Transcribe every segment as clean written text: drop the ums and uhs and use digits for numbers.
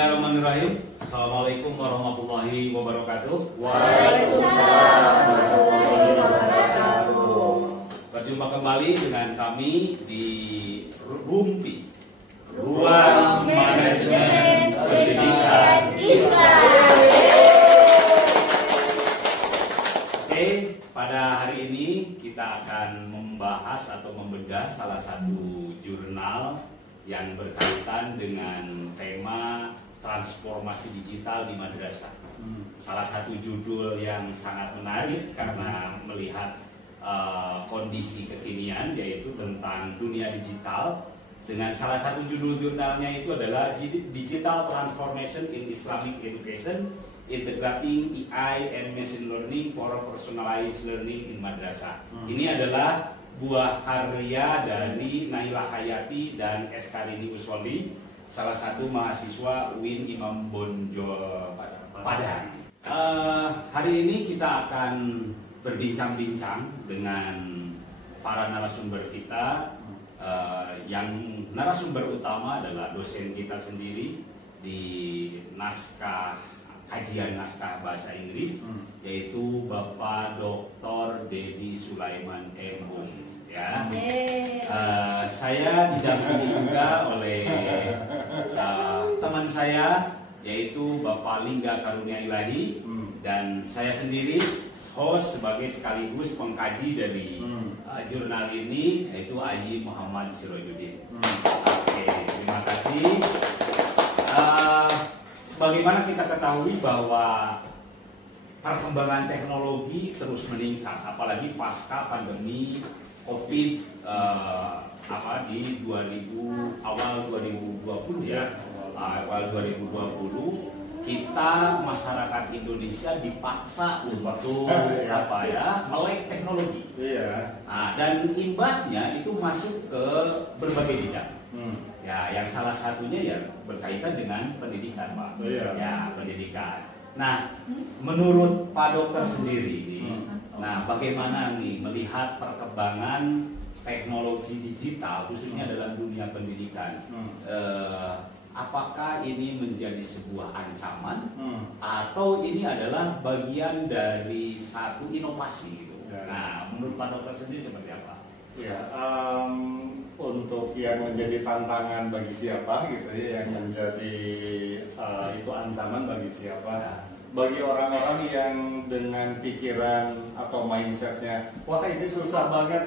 Bismillahirrahmanirrahim. Assalamualaikum warahmatullahi wabarakatuh. Waalaikumsalam warahmatullahi wabarakatuh. Berjumpa kembali dengan kami di RUMPI, Ruang Manajemen Pendidikan Islam. Oke, pada hari ini kita akan membahas atau membedah salah satu jurnal yang berkaitan dengan tema transformasi digital di madrasah. Salah satu judul yang sangat menarik karena melihat kondisi kekinian, yaitu tentang dunia digital, dengan salah satu judul jurnalnya itu adalah Digital Transformation in Islamic Education, Integrating AI and Machine Learning for Personalized Learning in Madrasah. Ini adalah buah karya dari Nailah Hayati dan Eskarini Uswali, salah satu mahasiswa UIN Imam Bonjol Padang. Hari ini kita akan berbincang-bincang dengan para narasumber kita. Yang narasumber utama adalah dosen kita sendiri di kajian naskah bahasa Inggris, yaitu Bapak Dr. Dedi Sulaiman Embung. Ya, saya didampingi juga oleh teman saya, yaitu Bapak Lingga Karunia Ilahi, dan saya sendiri host sebagai sekaligus pengkaji dari jurnal ini, yaitu Haji Muhammad Sirojudin. Oke, terima kasih. Sebagaimana kita ketahui bahwa perkembangan teknologi terus meningkat, apalagi pasca pandemi COVID di awal 2020 ya, awal 2020 kita masyarakat Indonesia dipaksa untuk melek teknologi. Dan imbasnya itu masuk ke berbagai bidang. Ya, yang salah satunya ya berkaitan dengan pendidikan, Pak. Ya, pendidikan. Nah, menurut Pak Dokter sendiri nih, bagaimana nih melihat perkembangan teknologi digital khususnya dalam dunia pendidikan? Apakah ini menjadi sebuah ancaman atau ini adalah bagian dari satu inovasi gitu? Nah, menurut Pak Dokter sendiri seperti apa? Untuk yang menjadi tantangan bagi siapa gitu ya, yang menjadi itu ancaman bagi siapa? Bagi orang-orang yang dengan pikiran atau mindsetnya, wah ini susah banget,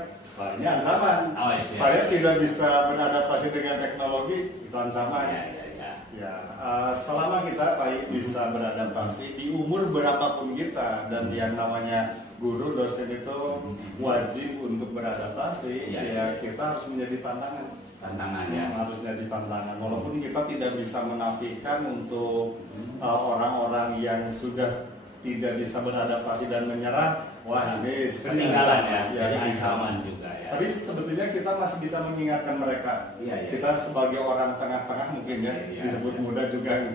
ini ancaman. Saya tidak bisa beradaptasi dengan teknologi, itu ancaman. Selama kita bisa beradaptasi di umur berapapun kita, dan yang namanya guru, dosen itu wajib untuk beradaptasi, kita harus menjadi tantangan ya. Harus jadi tantangan, walaupun kita tidak bisa menafikan untuk orang-orang yang sudah tidak bisa beradaptasi dan menyerah, wah ini peninggalan ya, jadi ancaman juga ya. Tapi sebetulnya kita masih bisa mengingatkan mereka. Kita sebagai orang tengah-tengah mungkin ya, disebut muda juga.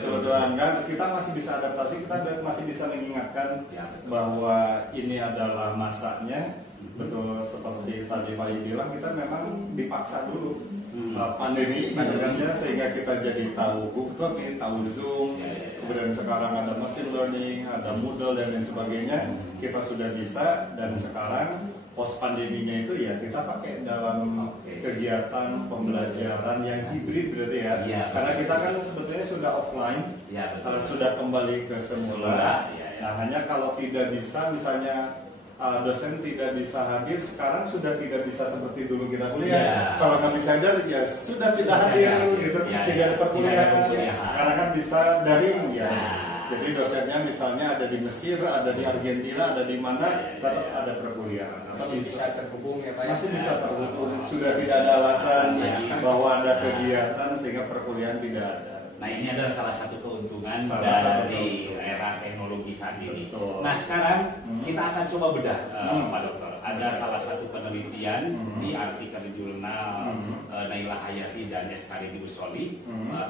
Sebetulnya kita masih bisa adaptasi, kita masih bisa mengingatkan bahwa ini adalah masanya. Betul seperti tadi Pak I bilang, kita memang dipaksa dulu pandemi sehingga kita jadi tahu Google, tahu Zoom, kemudian sekarang ada machine learning, ada Moodle dan lain sebagainya, kita sudah bisa. Dan sekarang post pandeminya itu ya kita pakai dalam kegiatan pembelajaran yang hibrid berarti ya. Karena kita kan sebetulnya sudah offline, sudah kembali ke semula. Nah, hanya kalau tidak bisa, misalnya dosen tidak bisa hadir, sekarang sudah tidak bisa seperti dulu kita kuliah. Kalau nggak bisa hadir, ya sudah tidak hadir gitu, tidak ada perkuliahan. Sekarang kan bisa daring ya. Jadi dosennya misalnya ada di Mesir, ada di Argentina, ada di mana, tetap ada perkuliahan. Masih bisa terhubung ya Pak? Masih bisa terhubung. Sudah tidak ada alasan bahwa ada kegiatan sehingga perkuliahan tidak ada. Nah, ini adalah salah satu keuntungan dari era teknologi saat ini. Nah, sekarang kita akan coba bedah, Pak Dokter. Ada salah satu penelitian di artikel jurnal Nailah Hayati dan Eskarini Uswali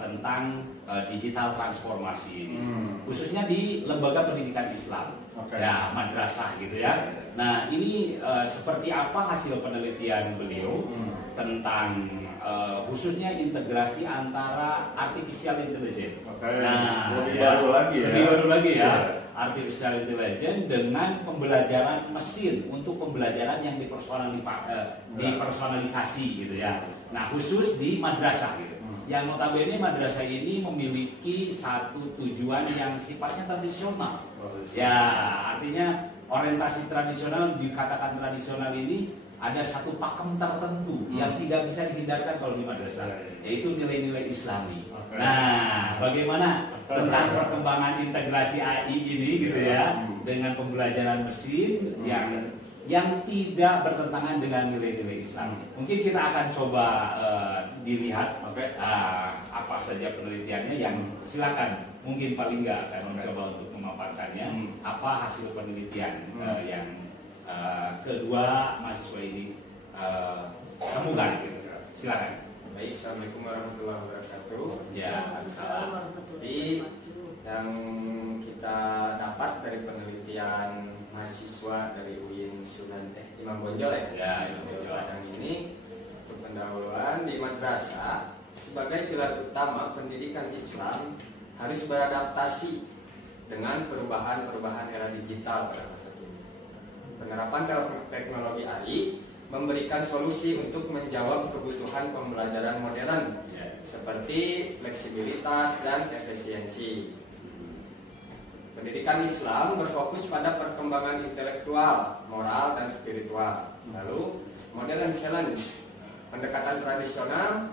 tentang digital transformasi ini, khususnya di lembaga pendidikan Islam, ya madrasah gitu ya. Nah, ini seperti apa hasil penelitian beliau tentang khususnya integrasi antara artificial intelligence. Nah, lebih baru lagi ya. Lebih baru lagi ya. Artificial intelligence dengan pembelajaran mesin untuk pembelajaran yang dipersonalisasi gitu ya. Nah, khusus di madrasah gitu. Yang notabene madrasah ini memiliki satu tujuan yang sifatnya tradisional. Ya, artinya orientasi tradisional, dikatakan tradisional ini ada satu pakem tertentu yang tidak bisa dihindarkan kalau di madrasah, yaitu nilai-nilai Islami. Nah, bagaimana tentang perkembangan integrasi AI ini gitu ya, dengan pembelajaran mesin yang tidak bertentangan dengan nilai-nilai Islam. Mungkin kita akan coba dilihat apa saja penelitiannya yang silakan, mungkin paling nggak akan mencoba untuk memaparkannya apa hasil penelitian yang kedua mahasiswa ini temukan gitu. Silakan. Baik, Assalamualaikum warahmatullahi wabarakatuh. Ya, Jadi yang kita dapat dari penelitian mahasiswa dari UIN Sunan Imam Bonjol Padang ini, untuk pendahuluan di madrasah sebagai pilar utama pendidikan Islam harus beradaptasi dengan perubahan-perubahan era digital pada masa kini. Penerapan teknologi AI memberikan solusi untuk menjawab kebutuhan pembelajaran modern seperti fleksibilitas dan efisiensi. Pendidikan Islam berfokus pada perkembangan intelektual, moral, dan spiritual. Lalu, modern challenge. Pendekatan tradisional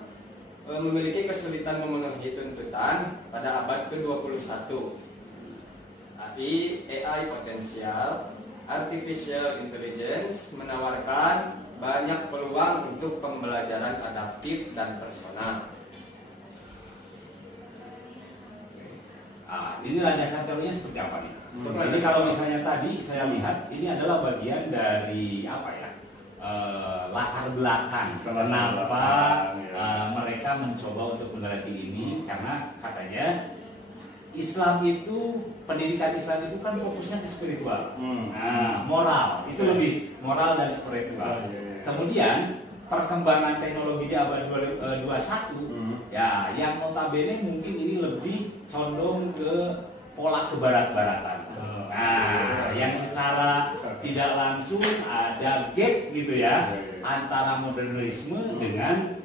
memiliki kesulitan memenuhi tuntutan pada abad ke-21. Tapi AI potensial, artificial intelligence menawarkan banyak peluang untuk pembelajaran adaptif dan personal. Ini landasan teorinya seperti apa nih? Jadi kalau misalnya tadi saya lihat ini adalah bagian dari apa ya, latar belakang kenapa mereka mencoba untuk meneliti ini, karena katanya Islam itu, pendidikan Islam itu kan fokusnya ke spiritual, moral itu lebih moral dan spiritual. Kemudian perkembangan teknologi di abad 21 ya, yang notabene mungkin ini lebih condong ke pola kebarat-baratan. Nah, yang secara tidak langsung ada gap gitu ya antara modernisme dengan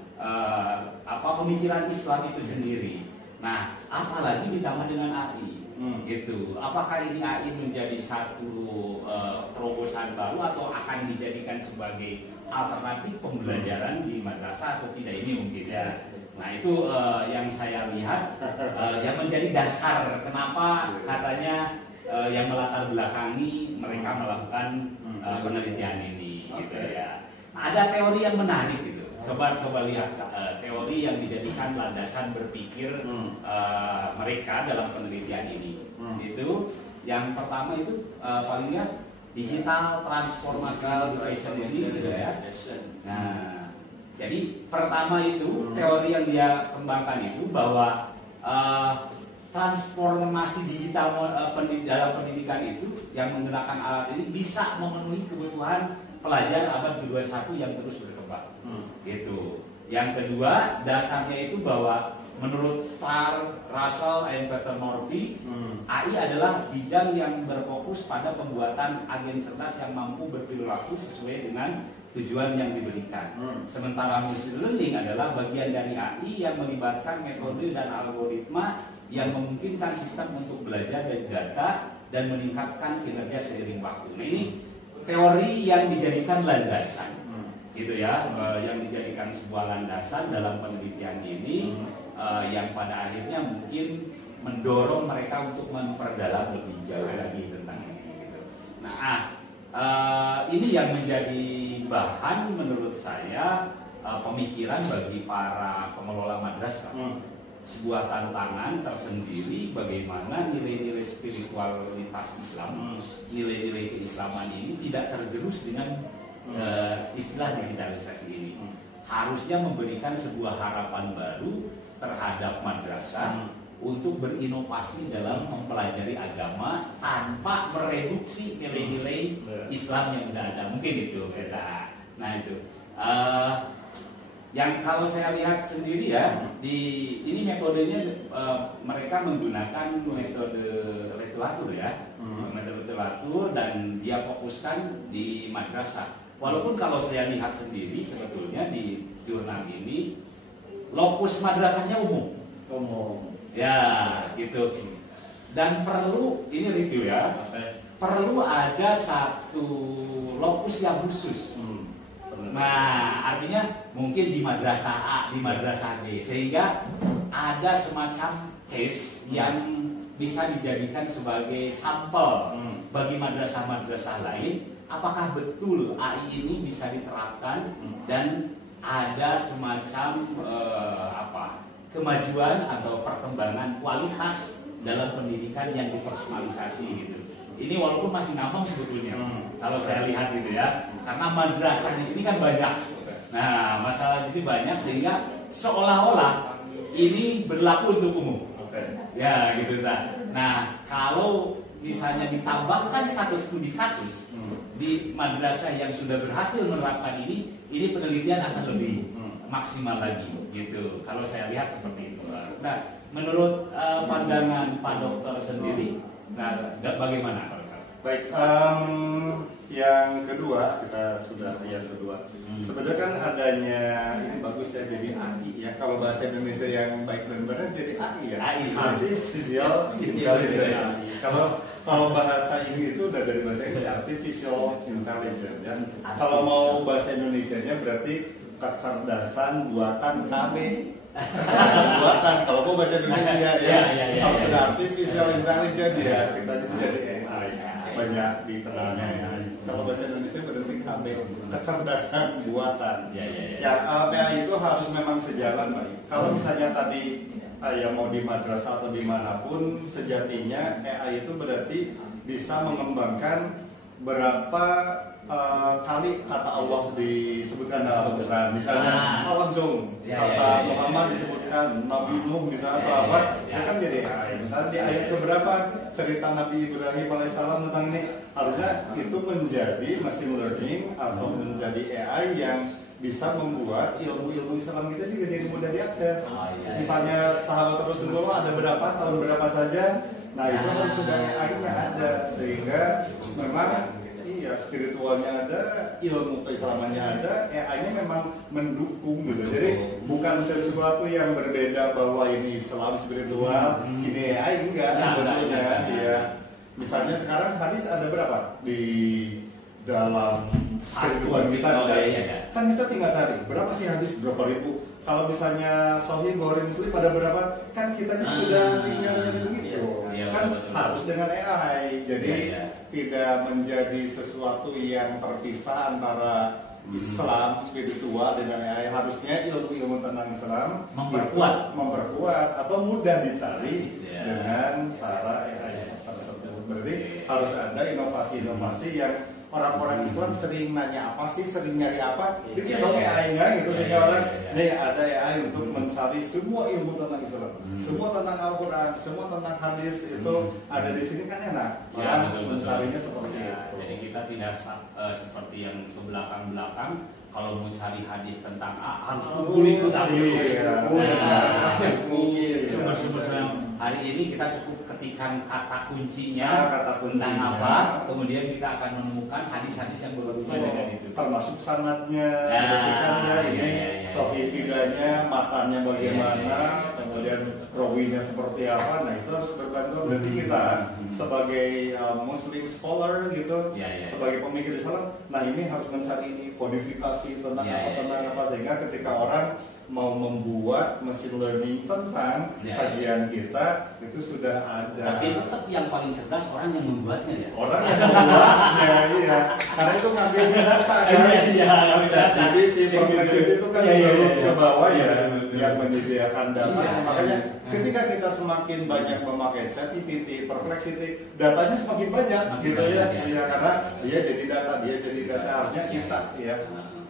pemikiran Islam itu sendiri. Nah, apalagi ditambah dengan AI gitu. Apakah ini AI menjadi satu terobosan baru atau akan dijadikan sebagai alternatif pembelajaran di madrasah atau tidak, ini mungkin ya. Nah, itu yang saya lihat yang menjadi dasar kenapa katanya yang melatar belakangi mereka melakukan penelitian ini gitu ya. Ada teori yang menarik gitu. Coba lihat teori yang dijadikan landasan berpikir mereka dalam penelitian ini. Itu yang pertama itu paling nggak digital transformasi education ini gitu ya. Nah, jadi pertama itu teori yang dia kembangkan itu bahwa transformasi digital dalam pendidikan itu yang menggunakan alat ini bisa memenuhi kebutuhan pelajar abad ke-21 yang terus berkembang. Gitu. Yang kedua, dasarnya itu bahwa menurut Starr, Russell, and Peter Norby, AI adalah bidang yang berfokus pada pembuatan agen cerdas yang mampu berperilaku sesuai dengan tujuan yang diberikan. Sementara machine learning adalah bagian dari AI yang melibatkan metode dan algoritma yang memungkinkan sistem untuk belajar dari data dan meningkatkan kinerja seiring waktu. Nah, ini teori yang dijadikan landasan, gitu ya, yang dijadikan sebuah landasan dalam penelitian ini, yang pada akhirnya mungkin mendorong mereka untuk memperdalam lebih jauh lagi tentang ini. Gitu. Nah, ini yang menjadi bahan menurut saya pemikiran bagi para pengelola madrasah. Sebuah tantangan tersendiri bagaimana nilai-nilai spiritualitas Islam, nilai-nilai keislaman ini tidak tergerus dengan istilah digitalisasi ini. Harusnya memberikan sebuah harapan baru terhadap madrasah untuk berinovasi dalam mempelajari agama tanpa mereduksi nilai-nilai Islam yang sudah ada. Mungkin itu kita. Nah itu. Yang kalau saya lihat sendiri ya, ini metodenya mereka menggunakan metode literatur ya, metode literatur, dan dia fokuskan di madrasah. Walaupun kalau saya lihat sendiri sebetulnya di jurnal ini lokus madrasahnya umum. Ya, gitu. Dan perlu ini review ya, perlu ada satu lokus yang khusus. Nah, artinya mungkin di madrasah A, di madrasah B, sehingga ada semacam case yang bisa dijadikan sebagai sampel bagi madrasah-madrasah lain. Apakah betul AI ini bisa diterapkan dan ada semacam kemajuan atau perkembangan kualitas dalam pendidikan yang dipersonalisasi gitu. Ini walaupun masih ngambang sebetulnya, kalau saya lihat gitu ya, karena madrasah di sini kan banyak. Nah, masalah di sini banyak sehingga seolah-olah ini berlaku untuk umum. Ya, gitu kan. Nah, kalau misalnya ditambahkan satu studi kasus di madrasah yang sudah berhasil menerapkan ini penelitian akan lebih maksimal lagi, gitu. Kalau saya lihat seperti itu. Nah, menurut pandangan Pak Dokter sendiri, nah, bagaimana? Baik, yang kedua kita sudah yang kedua. Sebenarnya kan adanya ini bagus ya, jadi AI ya. Kalau bahasa Indonesia yang baik dan benar jadi AI ya. Artificial Intelligence. Kalau bahasa ini itu udah dari bahasa Inggris Artificial Intelligence ya. Kalau mau bahasa Indonesianya berarti kecerdasan buatan KB. Buatan kalau mau bahasa Indonesia ya. Kalau sudah Artificial Intelligence ya kita jadi AI. Banyak dikenalnya ya. Kalau bahasa Indonesia berarti KB, kecerdasan buatan. Ya, AI itu harus memang sejalan, Pak. Kalau misalnya tadi ya mau di madrasah atau dimanapun, sejatinya AI itu berarti bisa mengembangkan berapa kali kata Allah disebutkan dalam Al-Quran. Misalnya langsung kata Muhammad disebutkan, Nabi Nuh misalnya atau apa, itu kan jadi AI. Misalnya di ayat keberapa cerita Nabi Ibrahim alaihissalam tentang ini, harusnya itu menjadi machine learning atau menjadi AI yang bisa membuat ilmu-ilmu Islam kita juga jadi mudah diakses. Misalnya sahabat Rasulullah ada berapa, tahun berapa saja, nah itu harus sudah AI-nya ada, sehingga memang spiritualnya ada, ilmu keislamannya ada, AI-nya memang mendukung gitu. Jadi bukan sesuatu yang berbeda bahwa ini Islam spiritual, ini AI, enggak sebetulnya. Ya. Misalnya sekarang hadis ada berapa di dalam spiritual kita? Kan kita tinggal cari berapa sih hadis, berapa ribu. Kalau misalnya Sahih Bukhari Muslim ada berapa? Kan kita sudah tinggal jadi begitu. Kan harus dengan AI. Jadi tidak menjadi sesuatu yang terpisah antara Islam spiritual dengan AI. Harusnya ilmu-ilmu tentang Islam memperkuat atau mudah dicari dengan cara AI tersebut. Berarti harus ada inovasi-inovasi yang orang-orang Islam sering nanya apa sih, sering nyari apa, bikin dong AI-nya gitu, sehingga orang nih ada AI untuk mencari semua ilmu tentang Islam, semua tentang Al-Quran, semua tentang hadis itu ada di sini kan enak, orang mencarinya seperti itu. Jadi kita tidak seperti yang ke belakang-belakang. Kalau mau cari hadis tentang harus kumpulin sumber-sumber. Hari ini kita cukup ketikkan kata kuncinya tentang apa, kemudian kita akan menemukan hadis-hadis yang berhubungan dengan itu. Termasuk sanadnya, ketikannya ini Sahih tiganya, matanya bagaimana, kemudian rawinya seperti apa. Nah itu harus bergantung. Berarti kita sebagai Muslim scholar gitu, sebagai pemikir Islam, nah ini harus mencari ini kodifikasi tentang apa, sehingga ketika orang mau membuat machine learning tentang kajian kita itu sudah ada. Tapi tetap yang paling cerdas orang yang membuatnya ya. Orang yang membuatnya, iya. Karena itu ngambilnya data kan. Jadi Perplexity itu kan ke bawah ya, yang menyediakan data. Makanya ketika kita semakin banyak memakai ChatGPT, Perplexity, datanya semakin banyak gitu ya. Iya, karena dia jadi data, harusnya kita ya.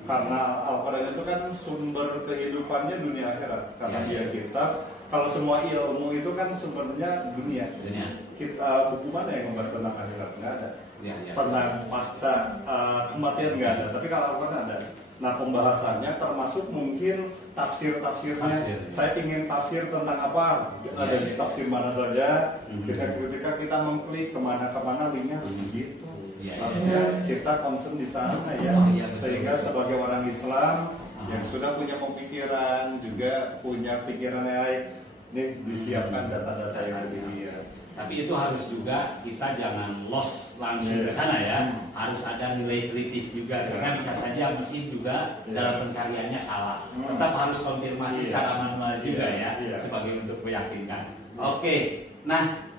Karena Al-Quran itu kan sumber kehidupannya dunia akhirat. Karena dia kitab, kalau semua ilmu itu kan sumbernya dunia. Kita buku mana yang membahas tentang akhirat? Nggak ada. Tentang pasca kematian nggak ada. Tapi kalau Al-Quran ada. Nah pembahasannya termasuk mungkin tafsir-tafsirnya. Saya ingin tafsir tentang apa, ada di tafsir mana saja. Ketika kita mengklik kemana linknya begitu. Harusnya kita concern di sana ya. Sehingga sebagai orang Islam yang sudah punya pemikiran, juga punya pikiran yang ini disiapkan data-data yang lebih. Tapi itu harus juga kita jangan lost langsung ke sana ya. Harus ada nilai kritis juga karena bisa saja mesin juga dalam pencariannya salah. Tetap harus konfirmasi secara manual juga ya sebagai untuk meyakinkan. Oke. Nah,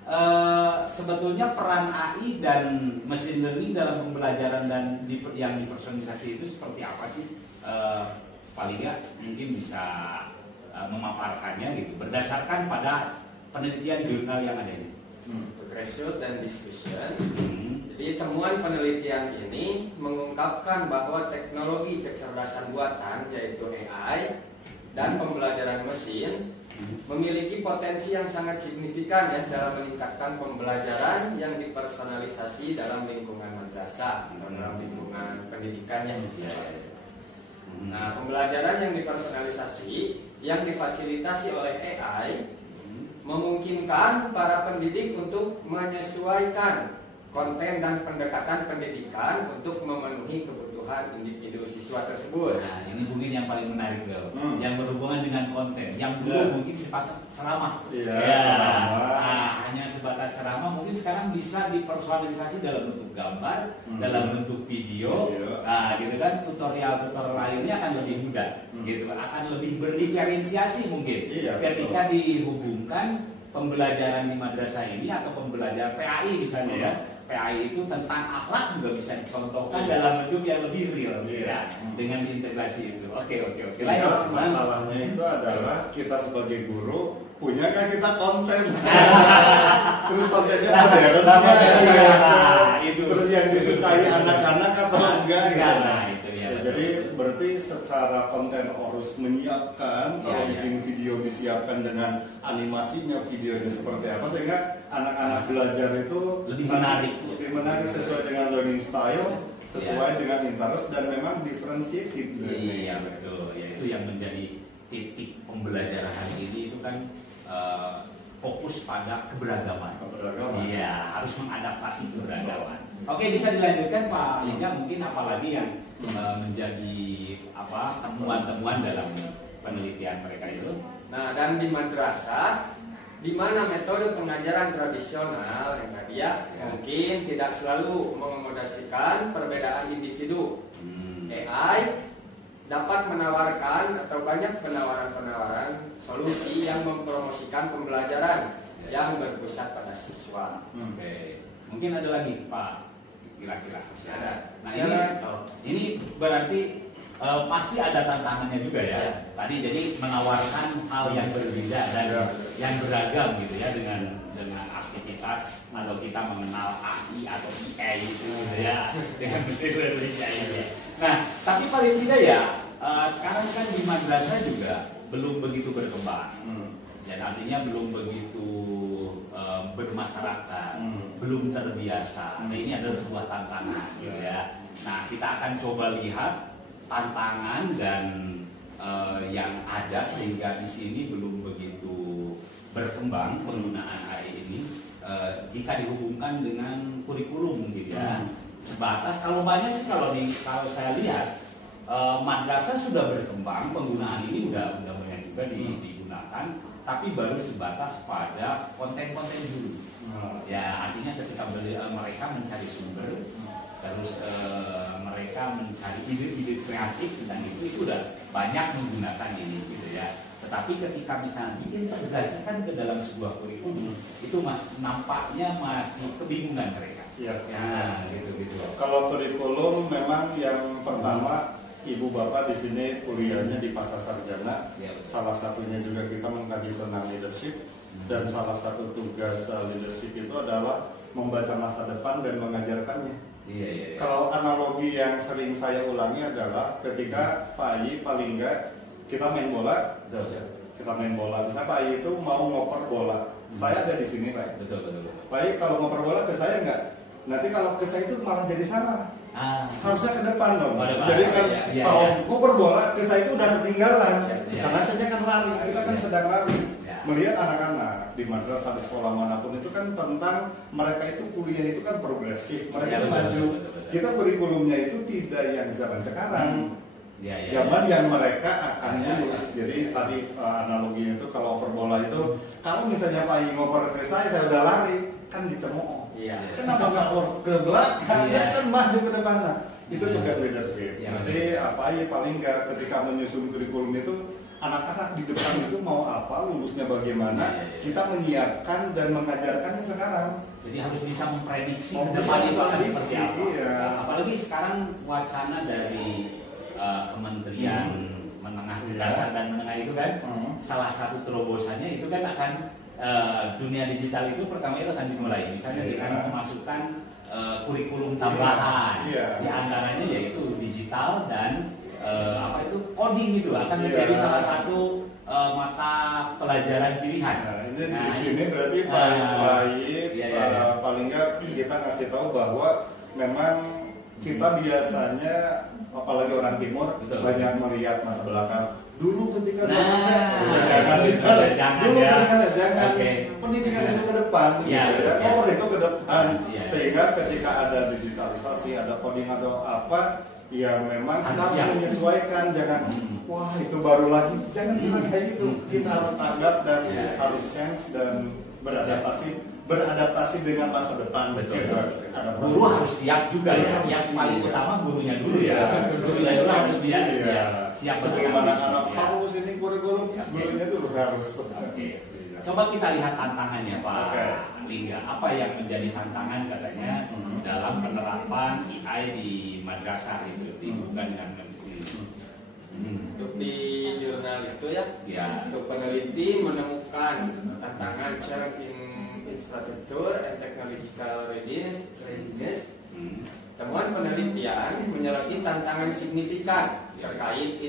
sebetulnya peran AI dan machine learning dalam pembelajaran dan yang dipersonalisasi itu seperti apa sih? Paling nggak mungkin bisa memaparkannya gitu berdasarkan pada penelitian jurnal yang ada ini. Result dan discussion. Jadi temuan penelitian ini mengungkapkan bahwa teknologi kecerdasan buatan yaitu AI dan pembelajaran mesin memiliki potensi yang sangat signifikan ya dalam meningkatkan pembelajaran yang dipersonalisasi dalam lingkungan madrasah atau dalam lingkungan pendidikan yang Nah, pembelajaran yang dipersonalisasi yang difasilitasi oleh AI memungkinkan para pendidik untuk menyesuaikan konten dan pendekatan pendidikan untuk memenuhi kebutuhan individu siswa tersebut. Nah, ini mungkin yang paling menarik loh, yang berhubungan dengan konten. Yang dulu mungkin sebatas ceramah, hanya sebatas ceramah, mungkin sekarang bisa dipersonalisasi dalam bentuk gambar, dalam bentuk video. Nah, gitu kan, tutorial lainnya akan lebih mudah, gitu, akan lebih berdiferensiasi mungkin ketika dihubungkan pembelajaran di madrasah ini atau pembelajaran PAI misalnya ya. PAI itu tentang akhlak juga bisa dicontohkan dalam bentuk yang lebih real dengan integrasi itu. Oke. Masalahnya itu adalah kita sebagai guru punya nggak kita konten? Terus kontennya terus yang disukai anak-anak atau enggak gitu. Jadi berarti secara konten harus menyiapkan, kalau bikin video disiapkan dengan animasinya, videonya seperti apa sehingga anak-anak belajar itu lebih menarik sesuai dengan learning style, sesuai dengan interest dan memang differentiated. Iya betul, ya itu yang menjadi titik pembelajaran hari ini itu kan fokus pada keberagaman. Iya, harus mengadaptasi keberagaman. Oke, bisa dilanjutkan Pak Liga, mungkin apalagi yang menjadi temuan-temuan dalam penelitian mereka itu. Nah, dan di madrasah di mana metode pengajaran tradisional yang tadi mungkin tidak selalu mengakomodasikan perbedaan individu. AI dapat menawarkan atau banyak penawaran-penawaran solusi yang mempromosikan pembelajaran yang berpusat pada siswa. Mungkin ada lagi Pak, kira-kira masih ada. Nah ini berarti pasti ada tantangannya juga ya. Tadi jadi menawarkan hal yang berbeda dan yang beragam gitu ya dengan aktivitas atau kita mengenal AI atau AI itu gitu ya dengan mesin learning AI. Nah tapi paling tidak ya sekarang kan di madrasah juga belum begitu berkembang. Dan artinya belum begitu bermasyarakat, belum terbiasa. Nah ini adalah sebuah tantangan gitu ya. Nah kita akan coba lihat tantangan dan yang ada sehingga di sini belum begitu berkembang penggunaan AI ini jika dihubungkan dengan kurikulum gitu ya. Sebatas kalau banyak sih kalau saya lihat madrasah sudah berkembang, penggunaan ini udah banyak juga digunakan, tapi baru sebatas pada konten-konten dulu. Ya artinya ketika mereka mencari sumber, terus mereka mencari ide-ide kreatif tentang itu udah banyak menggunakan ini gitu ya. Tetapi ketika misalnya diintegrasikan ke dalam sebuah kurikulum, itu nampaknya masih kebingungan mereka. Ya, gitu. Kalau kurikulum memang yang pertama Ibu Bapak di sini kuliahnya di Pasar Sarjana. Salah satunya juga kita mengkaji tentang leadership dan salah satu tugas leadership itu adalah membaca masa depan dan mengajarkannya. Kalau analogi yang sering saya ulangi adalah ketika Pak Ayi paling enggak kita main bola, kita main bola. Misalnya Pak Ayi itu mau ngoper bola, saya ada di sini Pak. Betul. Pak Ayi kalau ngoper bola ke saya enggak? Nanti kalau ke saya itu malah jadi salah. Harusnya ke depan dong. Depan. Jadi kan kalau ya. ngoper bola, kita itu udah ketinggalan. Ya. Karena saja kan lari, kita kan sedang lari. Ya. Melihat anak-anak di madrasah, di sekolah manapun itu kan tentang mereka itu kuliah itu kan progresif, mereka Ya, betul, maju. betul. Kita kurikulumnya itu tidak yang zaman sekarang. Ya, Zaman yang mereka akan Ya, lulus. Jadi tadi analoginya itu kalau over bola itu, kalau misalnya Pak Ing ngoper ke saya udah lari, kan dicemooh. Iya. Kenapa nggak ke belakang? Iya. Saya kan maju ke depan. Nah, itu tugas leadership. Iya, Jadi apa ya paling nggak ketika menyusun kurikulum itu anak-anak di depan itu mau apa, lulusnya bagaimana, Iya. kita menyiapkan dan mengajarkannya sekarang. Jadi harus bisa memprediksi ke depan itu akan seperti apa. Iya. Apalagi sekarang wacana dari Kementerian Menengah Dasar dan Menengah itu kan salah satu terobosannya itu kan akan dunia digital itu pertama itu akan dimulai. Misalnya dengan memasukkan kurikulum tambahan, Iya. di antaranya yaitu digital dan apa itu coding itu akan menjadi salah satu mata pelajaran pilihan. Nah, ini di sini berarti baik-baik paling nggak kita kasih tahu bahwa memang kita biasanya apalagi orang timur banyak melihat masa belakang. Dulu ketika jangan pendidikan itu ke depan, itu ke depan, sehingga ketika ada digitalisasi, ada coding atau apa, ya memang kita harus menyesuaikan, jangan wah itu baru lagi, jangan bilang kayak gitu. Kita harus tanggap dan harus sense dan beradaptasi dengan masa depan. Betul. Guru harus siap juga ya. Yang paling utama gurunya dulu ya. Gurunya dulu harus siap. Sebelum anak-anak harus ini kurikulum, gurunya dulu harus. Coba kita lihat tantangannya Pak Lingga. Apa yang menjadi tantangan katanya dalam penerapan AI di madrasah itu di bukan dengan Untuk di jurnal itu ya, untuk peneliti menemukan tantangan challenge infrastruktur and technological readiness. Temuan penelitian menyoroti tantangan signifikan terkait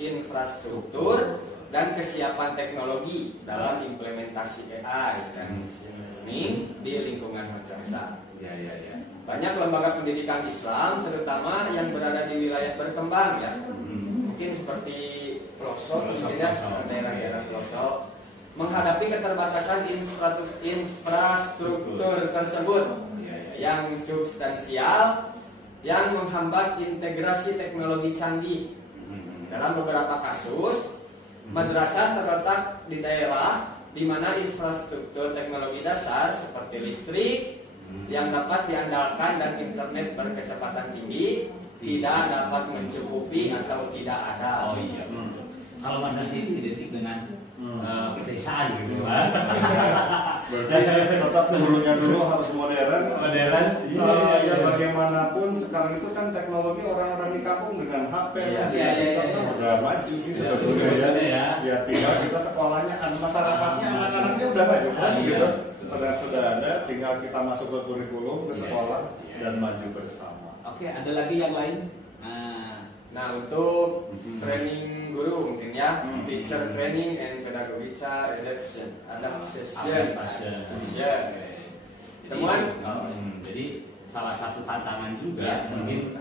infrastruktur dan kesiapan teknologi dalam implementasi AI dan machine learning di lingkungan madrasah. Banyak lembaga pendidikan Islam, terutama yang berada di wilayah berkembang mungkin seperti pelosok, daerah-daerah pelosok, menghadapi keterbatasan infrastruktur tersebut yang substansial yang menghambat integrasi teknologi canggih. Dalam beberapa kasus, madrasah terletak di daerah di mana infrastruktur teknologi dasar seperti listrik yang dapat diandalkan dan internet berkecepatan tinggi tidak dapat mencukupi atau tidak ada. Kalau madrasah itu identik dengan pedesaan gitu. Berarti tetap gurunya dulu harus modern. Ya bagaimanapun sekarang itu kan teknologi orang-orang di kampung dengan HP udah maju sih sebetulnya ya. Tinggal kita sekolahnya kan masyarakatnya anak-anaknya udah maju kan gitu. Sudah ada, tinggal kita masuk ke kurikulum ke sekolah dan maju bersama. Oke, ada lagi yang lain? Nah, untuk training guru mungkin ya, teacher training and pedagogical adaptation. Temuan. Jadi salah satu tantangan juga mungkin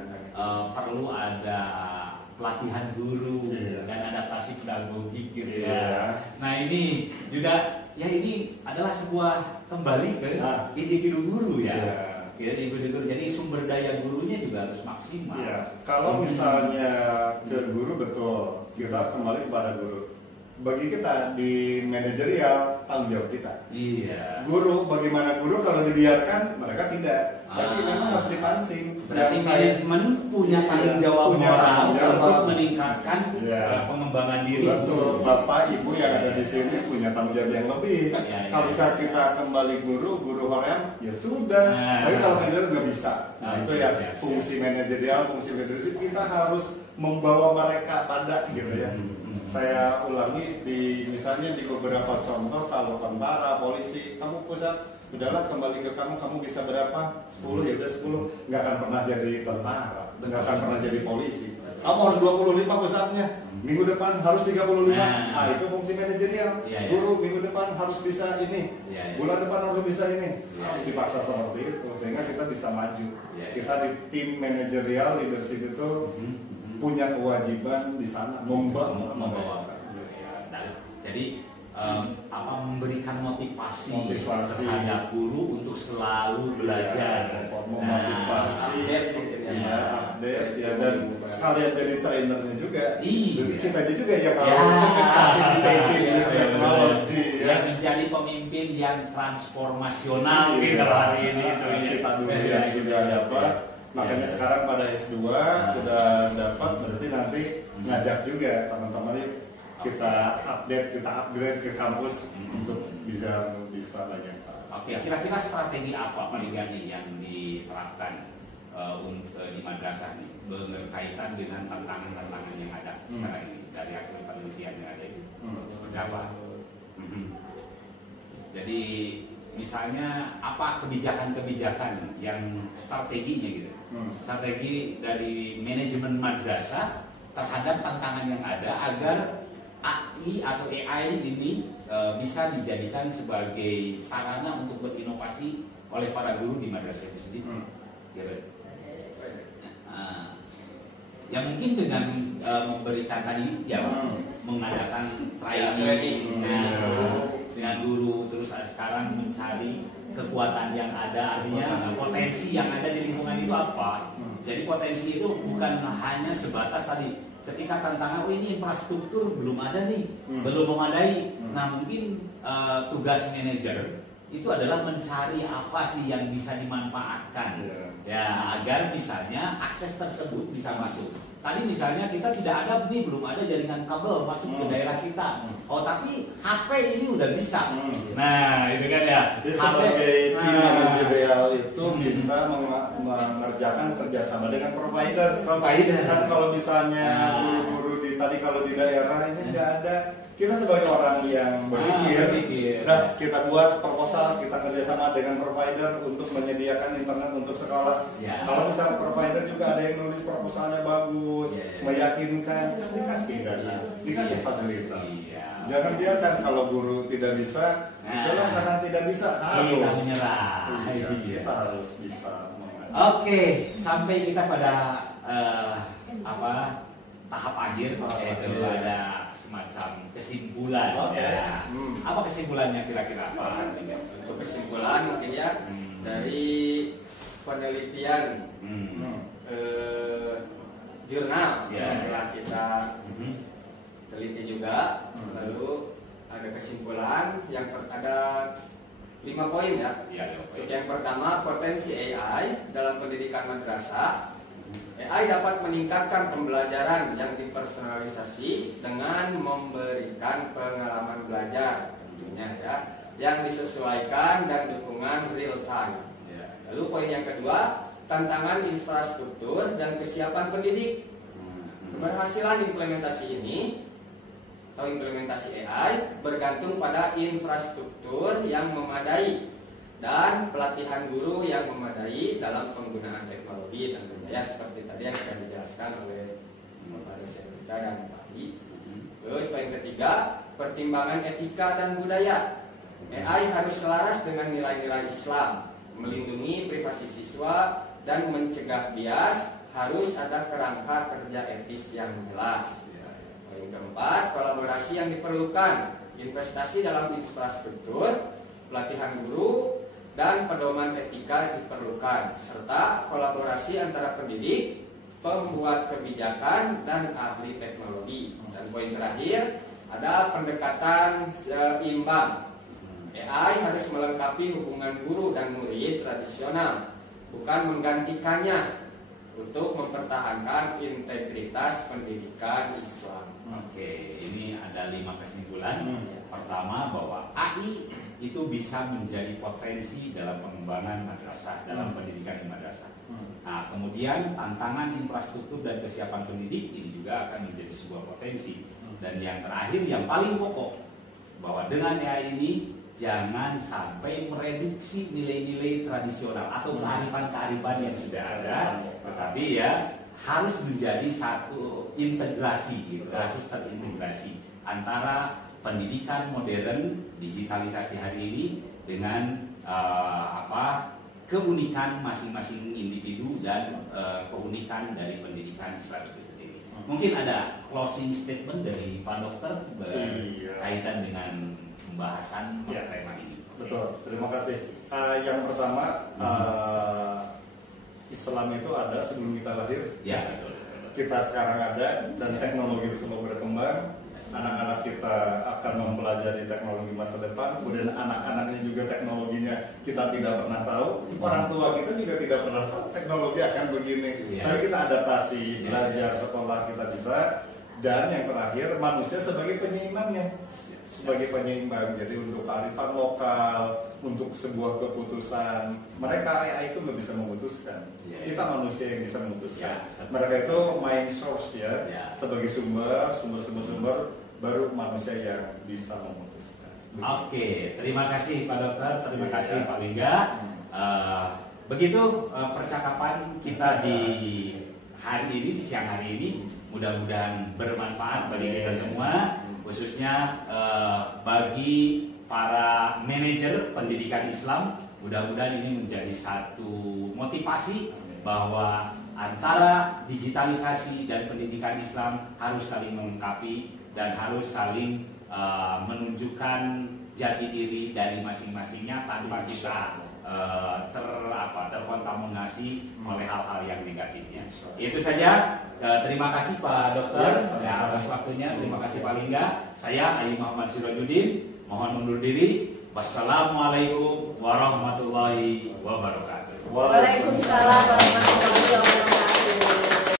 perlu ada pelatihan guru dan adaptasi pedagogik gitu ya. Nah ini juga ini adalah sebuah kembali ke individu guru ya. Jadi sumber daya gurunya juga harus maksimal. Kalau misalnya ke guru betul, kita kembali kepada guru. Bagi kita di manajerial tanggung jawab kita. Guru, bagaimana guru kalau dibiarkan mereka tidak. Tapi memang harus dipancing. Berarti manajemen punya tanggung jawab moral untuk meningkatkan pengembangan diri. Betul, Bapak Ibu yang ada di sini punya tanggung jawab yang lebih. Kalau bisa kita kembali guru hoream, ya sudah. Tapi kalau manajer nggak bisa. Nah itu ya fungsi manajerial, fungsi leadership kita harus membawa mereka pada gitu ya. Saya ulangi misalnya di beberapa contoh, kalau tentara, polisi, kamu pusat, udahlah kembali ke kamu bisa berapa? 10 ya udah 10, nggak akan pernah jadi tentara, nggak akan pernah jadi polisi. Kamu harus 25 pusatnya. Minggu depan harus 35. Nah, itu fungsi manajerial. Guru minggu depan harus bisa ini. Bulan depan harus bisa ini. Harus dipaksa seperti itu sehingga kita bisa maju. Kita di tim manajerial leadership itu punya kewajiban di sana membawakan. Jadi memberikan motivasi terhadap guru untuk selalu belajar, memotivasi, update, dan sekalian dari trainernya juga. Jadi kita juga yang harus fasilitating teknologi, yang menjadi pemimpin yang transformasional kalau hari ini. Kita dulu yang sudah dapat, makanya sekarang pada S2 sudah dapat, berarti nanti ngajak juga teman-teman kita upgrade ke kampus untuk bisa banyak. Oke, kira-kira strategi apa paling nih yang diterapkan di madrasah nih berkaitan dengan tantangan-tantangan yang ada sekarang ini dari hasil penelitian yang ada itu seperti apa? Jadi misalnya apa kebijakan-kebijakan yang strateginya gitu, strategi dari manajemen madrasah terhadap tantangan yang ada agar AI atau AI ini bisa dijadikan sebagai sarana untuk berinovasi oleh para guru di madrasah itu sendiri. Ya mungkin dengan memberikan tadi ya mengadakan training dengan guru, terus sekarang mencari kekuatan yang ada, artinya potensi yang ada di lingkungan itu apa. Jadi potensi itu bukan hanya sebatas tadi ketika tantangan ini infrastruktur belum ada nih, belum memadai. Nah mungkin tugas manajer itu adalah mencari apa sih yang bisa dimanfaatkan ya agar misalnya akses tersebut bisa masuk. Tadi misalnya kita tidak ada nih, belum ada jaringan kabel masuk ke daerah kita. Oh tapi HP ini udah bisa. Nah itu kan ya. Jadi sebagai tim manajerial itu bisa mengerjakan kerjasama dengan provider. Kan kalau misalnya guru-guru kalau di daerah ini nggak ada, kita sebagai orang yang berpikir, nah kita buat proposal, kita kerjasama dengan provider untuk menyediakan internet untuk sekolah. Kalau misalnya provider juga ada yang nulis proposalnya bagus, meyakinkan, dikasih dana, dikasih fasilitas. Jangan biarkan kalau guru tidak bisa, karena tidak bisa harus menyerah. Kita harus bisa. Oke, sampai kita pada tahap akhir, yaitu ada semacam kesimpulan. Apa kesimpulannya kira-kira apa? Untuk kesimpulan mungkin ya dari penelitian jurnal yang telah kita teliti juga, lalu ada kesimpulan yang ada 5 poin ya. Untuk yang pertama, potensi AI dalam pendidikan madrasah. AI dapat meningkatkan pembelajaran yang dipersonalisasi dengan memberikan pengalaman belajar tentunya ya, yang disesuaikan dan dukungan real time. Lalu poin yang kedua, tantangan infrastruktur dan kesiapan pendidik. Keberhasilan implementasi ini atau implementasi AI bergantung pada infrastruktur yang memadai dan pelatihan guru yang memadai dalam penggunaan teknologi tentunya ya, seperti tadi yang sudah dijelaskan oleh Bapak dosen kita dan Pak Adi. Terus poin ketiga, pertimbangan etika dan budaya. AI harus selaras dengan nilai-nilai Islam, melindungi privasi siswa dan mencegah bias, harus ada kerangka kerja etis yang jelas. Poin keempat, kolaborasi yang diperlukan, investasi dalam infrastruktur, pelatihan guru, dan pedoman etika diperlukan, serta kolaborasi antara pendidik, pembuat kebijakan, dan ahli teknologi. Dan poin terakhir, ada pendekatan seimbang. AI harus melengkapi hubungan guru dan murid tradisional, bukan menggantikannya, untuk mempertahankan integritas pendidikan Islam. Oke, ini ada 5 kesimpulan. Pertama, bahwa AI itu bisa menjadi potensi dalam pengembangan madrasah, dalam pendidikan di madrasah. Nah, kemudian tantangan infrastruktur dan kesiapan pendidik ini juga akan menjadi sebuah potensi. Dan yang terakhir, yang paling pokok, bahwa dengan AI ini jangan sampai mereduksi nilai-nilai tradisional atau kearifan-kearifan yang sudah ada, tetapi ya harus menjadi satu integrasi gitu, harus terintegrasi antara pendidikan modern digitalisasi hari ini dengan keunikan masing-masing individu dan keunikan dari pendidikan Islam itu sendiri. Mungkin ada closing statement dari Pak Dokter berkaitan dengan pembahasan tema ini. Betul, terima kasih. Yang pertama, Islam itu ada sebelum kita lahir. Ya, betul. Kita sekarang ada dan teknologi itu semua berkembang. Anak-anak kita akan mempelajari teknologi masa depan, kemudian anak-anaknya juga teknologinya kita tidak pernah tahu, orang tua kita juga tidak pernah tahu teknologi akan begini. Tapi kita adaptasi, belajar, sekolah kita bisa, dan yang terakhir manusia sebagai penyeimbangnya, sebagai penyeimbang. Jadi untuk kearifan lokal, untuk sebuah keputusan, mereka AI itu nggak bisa memutuskan. Kita manusia yang bisa memutuskan. Mereka itu main source sebagai sumber, baru manusia yang bisa memutuskan. Oke, terima kasih Pak Dokter, terima kasih Pak Lingga. Begitu percakapan kita di hari ini, di siang hari ini, mudah-mudahan bermanfaat bagi kita semua, khususnya bagi para manajer pendidikan Islam. Mudah-mudahan ini menjadi satu motivasi bahwa antara digitalisasi dan pendidikan Islam harus saling melengkapi dan harus saling menunjukkan jati diri dari masing-masingnya tanpa kita terkontaminasi oleh hal-hal yang negatifnya. Itu saja. Terima kasih Pak Dokter atas waktunya. Terima kasih Pak Lingga. Saya Ali Muhammad Sirajuddin mohon undur diri. Wassalamualaikum warahmatullahi wabarakatuh. Waalaikumsalam warahmatullahi wabarakatuh.